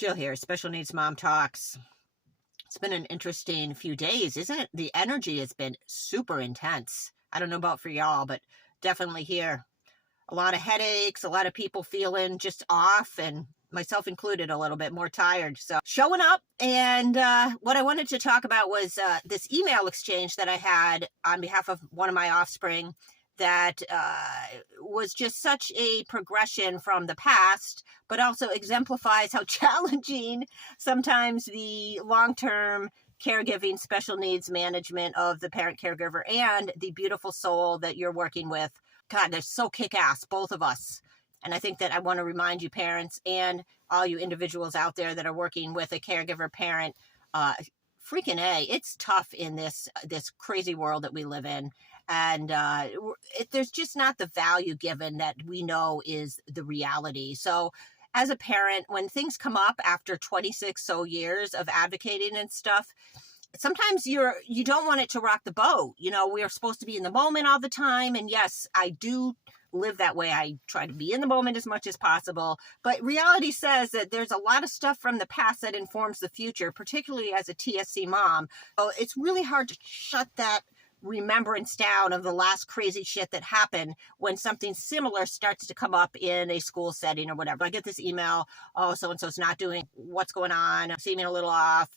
Jill here, Special Needs Mom Talks. It's been an interesting few days, isn't it? The energy has been super intense. I don't know about for y'all, but definitely here. A lot of headaches, a lot of people feeling just off, and myself included, a little bit more tired. So showing up, and what I wanted to talk about was this email exchange that I had on behalf of one of my offspring that was just such a progression from the past, but also exemplifies how challenging sometimes the long-term caregiving, special needs management of the parent caregiver and the beautiful soul that you're working with. God, they're so kick-ass, both of us. And I think that I want to remind you parents and all you individuals out there that are working with a caregiver parent, freaking A, it's tough in this crazy world that we live in. And there's just not the value given that we know is the reality. So as a parent, when things come up after 26 so years of advocating and stuff, sometimes you don't want it to rock the boat. You know, we are supposed to be in the moment all the time. And yes, I do live that way. I try to be in the moment as much as possible. But reality says that there's a lot of stuff from the past that informs the future, particularly as a TSC mom. So it's really hard to shut that remembrance down of the last crazy shit that happened when something similar starts to come up in a school setting or whatever. I get this email, oh, so-and-so's not doing what's going on, seeming a little off,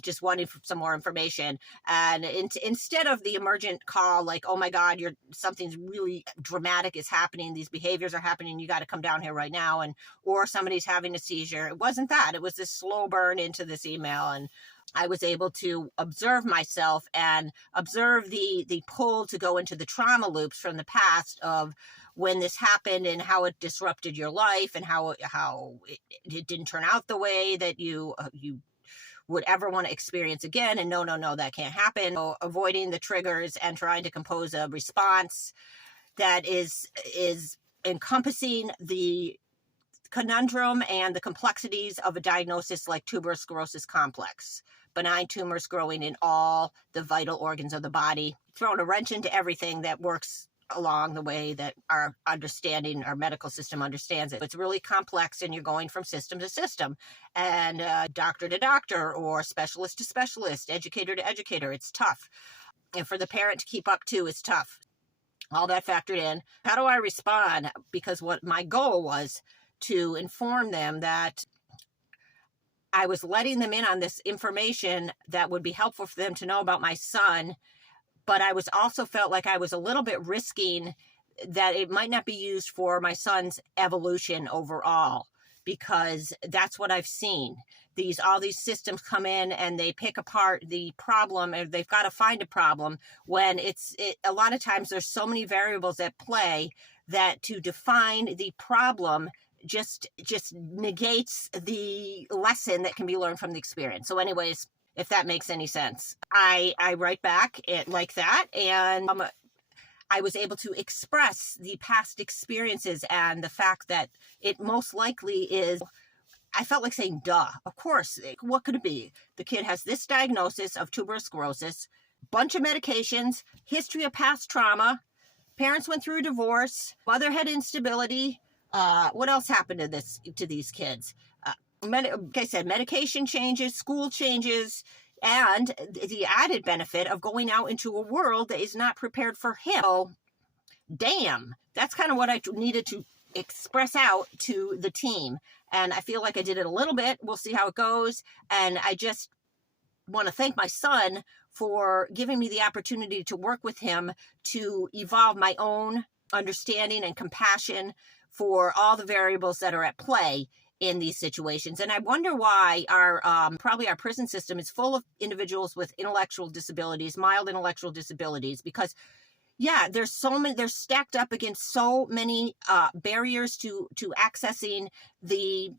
just wanting some more information. And instead of the emergent call, like, oh my God, something's really dramatic is happening, these behaviors are happening, you got to come down here right now, or somebody's having a seizure. It wasn't that. It was this slow burn into this email. And I was able to observe myself and observe the pull to go into the trauma loops from the past of when this happened and how it disrupted your life and how it didn't turn out the way that you would ever want to experience again. And no, that can't happen. So avoiding the triggers and trying to compose a response that is encompassing the conundrum and the complexities of a diagnosis like tuberous sclerosis complex. Benign tumors growing in all the vital organs of the body, throwing a wrench into everything that works along the way that our medical system understands it. It's really complex, and you're going from system to system and doctor to doctor or specialist to specialist, educator to educator. It's tough. And for the parent to keep up to is tough. All that factored in. How do I respond? Because what my goal was to inform them that I was letting them in on this information that would be helpful for them to know about my son, but I was also felt like I was a little bit risking that it might not be used for my son's evolution overall, because that's what I've seen. All these systems come in and they pick apart the problem, or they've got to find a problem when a lot of times there's so many variables at play that to define the problem just negates the lesson that can be learned from the experience. So anyways, if that makes any sense, I write back like that. And I was able to express the past experiences and the fact that it most likely is, I felt like saying, duh, of course, what could it be? The kid has this diagnosis of tuberous sclerosis, bunch of medications, history of past trauma, parents went through a divorce, mother had instability. What else happened to these kids? Like I said, medication changes, school changes, and the added benefit of going out into a world that is not prepared for him. So, damn, that's kind of what I needed to express out to the team. And I feel like I did it a little bit. We'll see how it goes. And I just want to thank my son for giving me the opportunity to work with him to evolve my own understanding and compassion for all the variables that are at play in these situations. And I wonder why probably our prison system is full of individuals with intellectual disabilities, mild intellectual disabilities, because there's so many, they're stacked up against so many barriers to accessing the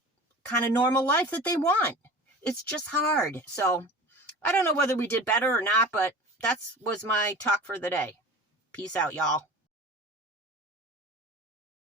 kind of normal life that they want. It's just hard. So I don't know whether we did better or not, but was my talk for the day. Peace out, y'all.